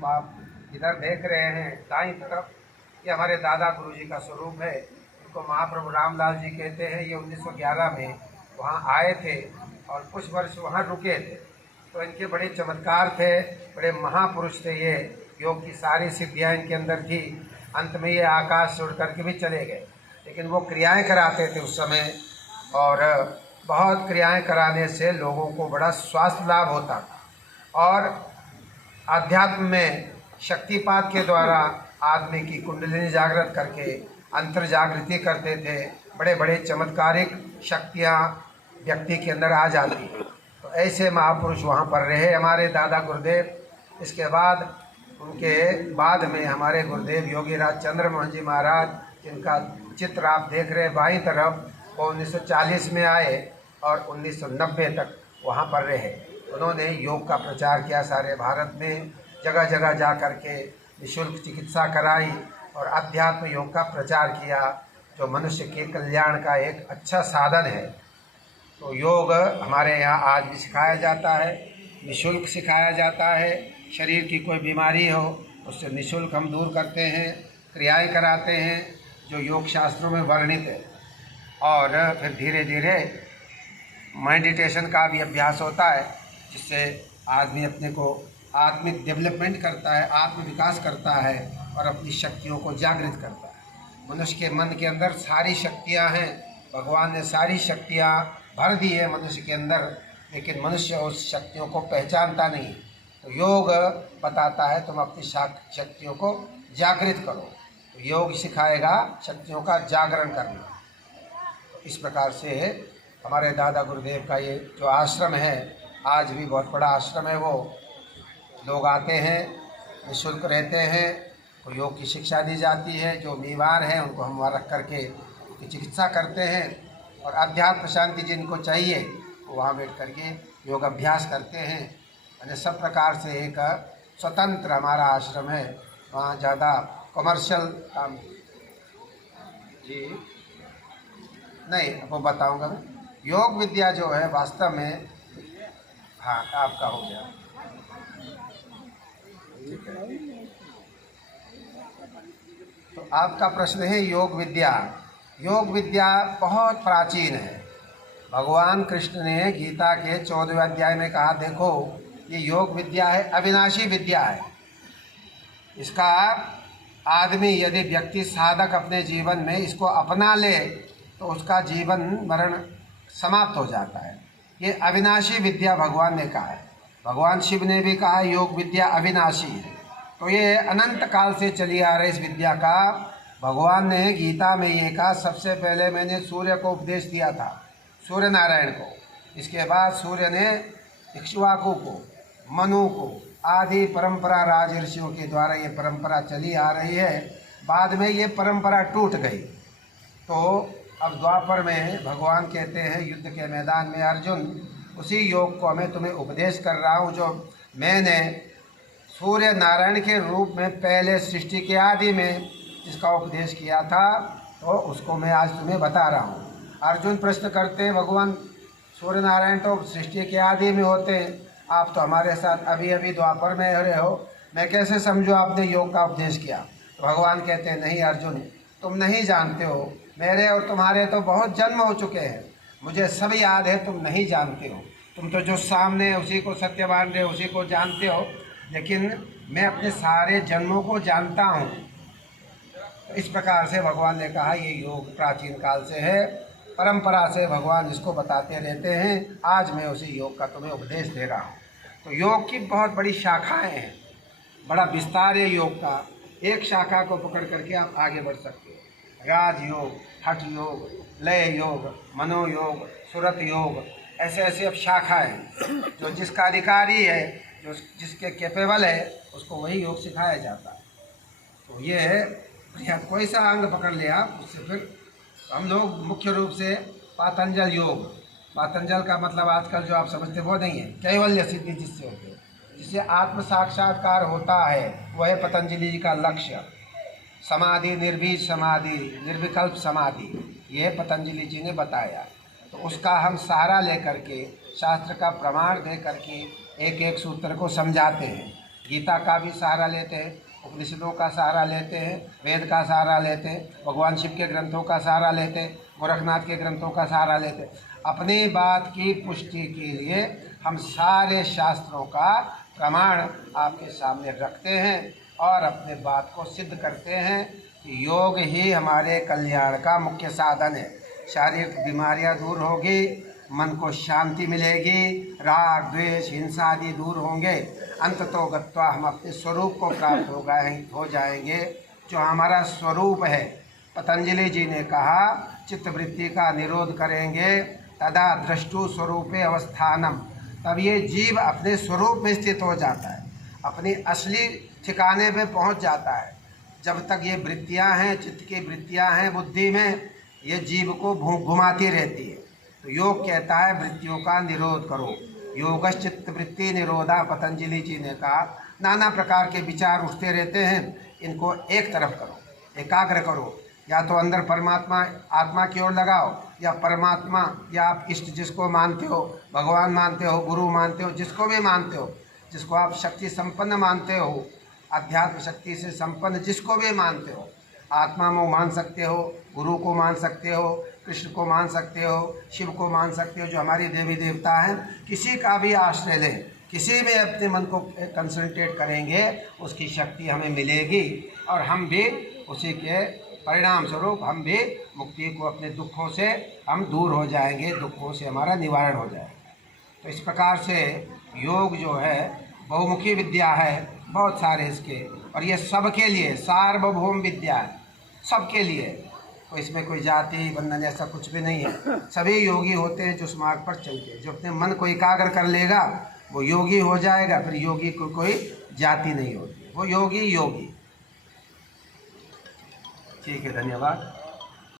स्वरूप आप इधर देख रहे हैं दाईं तरफ, ये हमारे दादा गुरु जी का स्वरूप है। इनको महाप्रभु रामलाल जी कहते हैं। ये 1911 में वहाँ आए थे और कुछ वर्ष वहाँ रुके थे। तो इनके बड़े चमत्कार थे, बड़े महापुरुष थे ये। योग की सारी सिद्धियाँ इनके अंदर थी। अंत में ये आकाश से उड़ करके भी चले गए, लेकिन वो क्रियाएं कराते थे उस समय, और बहुत क्रियाएं कराने से लोगों को बड़ा स्वास्थ्य लाभ होता था। और आध्यात्म में शक्तिपात के द्वारा आदमी की कुंडलिनी जागृत करके अंतर जागृति करते थे। बड़े बड़े चमत्कारिक शक्तियाँ व्यक्ति के अंदर आ जाती। तो ऐसे महापुरुष वहाँ पर रहे हमारे दादा गुरुदेव। इसके बाद उनके बाद में हमारे गुरुदेव योगीराज चंद्रमोहन जी महाराज, जिनका चित्र आप देख रहे हैं बाईं तरफ, वो 1940 में आए और 1990 तक वहाँ पर रहे। उन्होंने योग का प्रचार किया सारे भारत में, जगह जगह जा कर के निःशुल्क चिकित्सा कराई और अध्यात्म योग का प्रचार किया, जो मनुष्य के कल्याण का एक अच्छा साधन है। तो योग हमारे यहाँ आज भी सिखाया जाता है, निःशुल्क सिखाया जाता है। शरीर की कोई बीमारी हो उससे निःशुल्क हम दूर करते हैं, क्रियाएं कराते हैं जो योग शास्त्रों में वर्णित है। और फिर धीरे धीरे मेडिटेशन का भी अभ्यास होता है, जिससे आदमी अपने को आत्मिक डेवलपमेंट करता है, आत्म विकास करता है और अपनी शक्तियों को जागृत करता है। मनुष्य के मन के अंदर सारी शक्तियां हैं, भगवान ने सारी शक्तियां भर दी है मनुष्य के अंदर, लेकिन मनुष्य उस शक्तियों को पहचानता नहीं। तो योग बताता है तुम अपनी शक्तियों को जागृत करो। तो योग सिखाएगा शक्तियों का जागरण करना। इस प्रकार से हमारे दादा गुरुदेव का ये जो आश्रम है, आज भी बहुत बड़ा आश्रम है। वो लोग आते हैं, निःशुल्क रहते हैं, को योग की शिक्षा दी जाती है। जो बीमार हैं उनको हम वहाँ रख करके उनकी चिकित्सा करते हैं, और अध्यात्म शांति जिनको चाहिए वो वहाँ बैठ करके योग अभ्यास करते हैं। यानी सब प्रकार से एक स्वतंत्र हमारा आश्रम है। वहाँ ज़्यादा कमर्शियल काम जी नहीं, वो बताऊंगा मैं। योग विद्या जो है वास्तव में, हाँ आपका हो गया, ठीक है। तो आपका प्रश्न है योग विद्या। योग विद्या बहुत प्राचीन है। भगवान कृष्ण ने गीता के 14वें अध्याय में कहा, देखो ये योग विद्या है, अविनाशी विद्या है। इसका आदमी यदि व्यक्ति साधक अपने जीवन में इसको अपना ले तो उसका जीवन मरण समाप्त हो जाता है। ये अविनाशी विद्या भगवान ने कहा है। भगवान शिव ने भी कहा योग विद्या अविनाशी है। तो ये अनंत काल से चली आ रही इस विद्या का भगवान ने गीता में ये कहा, सबसे पहले मैंने सूर्य को उपदेश दिया था, सूर्य नारायण को। इसके बाद सूर्य ने इक्ष्वाकु को, मनु को, आदि परंपरा राजऋषियों के द्वारा ये परंपरा चली आ रही है। बाद में ये परंपरा टूट गई। तो अब द्वापर में भगवान कहते हैं युद्ध के मैदान में, अर्जुन उसी योग को मैं तुम्हें उपदेश कर रहा हूँ जो मैंने सूर्य नारायण के रूप में पहले सृष्टि के आदि में जिसका उपदेश किया था, तो उसको मैं आज तुम्हें बता रहा हूँ। अर्जुन प्रश्न करते हैं, भगवान सूर्य नारायण तो सृष्टि के आदि में होते हैं, आप तो हमारे साथ अभी अभी द्वापर में रहे हो, मैं कैसे समझूँ आपने योग का उपदेश किया। तो भगवान कहते हैं, नहीं अर्जुन, तुम नहीं जानते हो, मेरे और तुम्हारे तो बहुत जन्म हो चुके हैं, मुझे सब याद है, तुम नहीं जानते हो। तुम तो जो सामने है उसी को सत्य मान रहे हो, उसी को जानते हो, लेकिन मैं अपने सारे जन्मों को जानता हूँ। तो इस प्रकार से भगवान ने कहा ये योग प्राचीन काल से है, परंपरा से भगवान इसको बताते रहते हैं। आज मैं उसी योग का तुम्हें उपदेश दे रहा हूँ। तो योग की बहुत बड़ी शाखाएं हैं, बड़ा विस्तार है योग का। एक शाखा को पकड़ करके आप आगे बढ़ सकते हो। राज योग, हठ योग, लय योग, मनोयोग, सुरत योग, ऐसे ऐसे अब शाखाएं जो जिसका अधिकारी है, जो जिसके कैपेबल है, उसको वही योग सिखाया जाता है। तो ये है, या कोई सा अंग पकड़ लिया उससे फिर हम लोग मुख्य रूप से पातंजल योग, पातंजल का मतलब आजकल जो आप समझते वो नहीं है, कैवल्य सिद्धि जिससे होती है, जिससे आत्म साक्षात्कार होता है, वह है पतंजलि जी का लक्ष्य। समाधि, निर्बीज समाधि, निर्विकल्प समाधि, ये पतंजलि जी ने बताया। तो उसका हम सहारा लेकर के शास्त्र का प्रमाण दे करके एक एक सूत्र को समझाते हैं। गीता का भी सहारा लेते हैं, उपनिषदों का सहारा लेते हैं, वेद का सहारा लेते हैं, भगवान शिव के ग्रंथों का सहारा लेते हैं, गोरखनाथ के ग्रंथों का सहारा लेते हैं। अपनी बात की पुष्टि के लिए हम सारे शास्त्रों का प्रमाण आपके सामने रखते हैं और अपने बात को सिद्ध करते हैं कि योग ही हमारे कल्याण का मुख्य साधन है। शारीरिक बीमारियां दूर होगी, मन को शांति मिलेगी, राग द्वेष हिंसा आदि दूर होंगे, अंततो गत्वा हम अपने स्वरूप को प्राप्त हो जाएंगे जो हमारा स्वरूप है। पतंजलि जी ने कहा चित्तवृत्ति का निरोध करेंगे तदा द्रष्टु स्वरूपे अवस्थानम, तब ये जीव अपने स्वरूप में स्थित हो जाता है, अपनी असली ठिकाने पे पहुंच जाता है। जब तक ये वृत्तियां हैं, चित्त की वृत्तियां हैं बुद्धि में, ये जीव को घुमाती रहती है। तो योग कहता है वृत्तियों का निरोध करो। योगश्चित्त वृत्ति निरोधा, पतंजलि जी ने कहा नाना प्रकार के विचार उठते रहते हैं, इनको एक तरफ करो, एकाग्र करो। या तो अंदर परमात्मा आत्मा की ओर लगाओ, या परमात्मा या आप इष्ट जिसको मानते हो, भगवान मानते हो, गुरु मानते हो, जिसको भी मानते हो, जिसको आप शक्ति संपन्न मानते हो, अध्यात्म शक्ति से संपन्न जिसको भी मानते हो, आत्मा में मान सकते हो, गुरु को मान सकते हो, कृष्ण को मान सकते हो, शिव को मान सकते हो, जो हमारी देवी देवता हैं। किसी का भी आश्रय लें, किसी में अपने मन को कंसंट्रेट करेंगे, उसकी शक्ति हमें मिलेगी और हम भी उसी के परिणाम स्वरूप हम भी मुक्ति को, अपने दुखों से हम दूर हो जाएंगे, दुखों से हमारा निवारण हो जाएगा। तो इस प्रकार से योग जो है बहुमुखी विद्या है, बहुत सारे इसके, और ये सबके लिए सार्वभौम विद्या है, सबके लिए। तो इसमें कोई जाति बंधन ऐसा कुछ भी नहीं है। सभी योगी होते हैं जो उस मार्ग पर चलते हैं। जो अपने मन को एकाग्र कर लेगा वो योगी हो जाएगा। फिर योगी को कोई जाति नहीं होती, वो योगी योगी। ठीक है, धन्यवाद।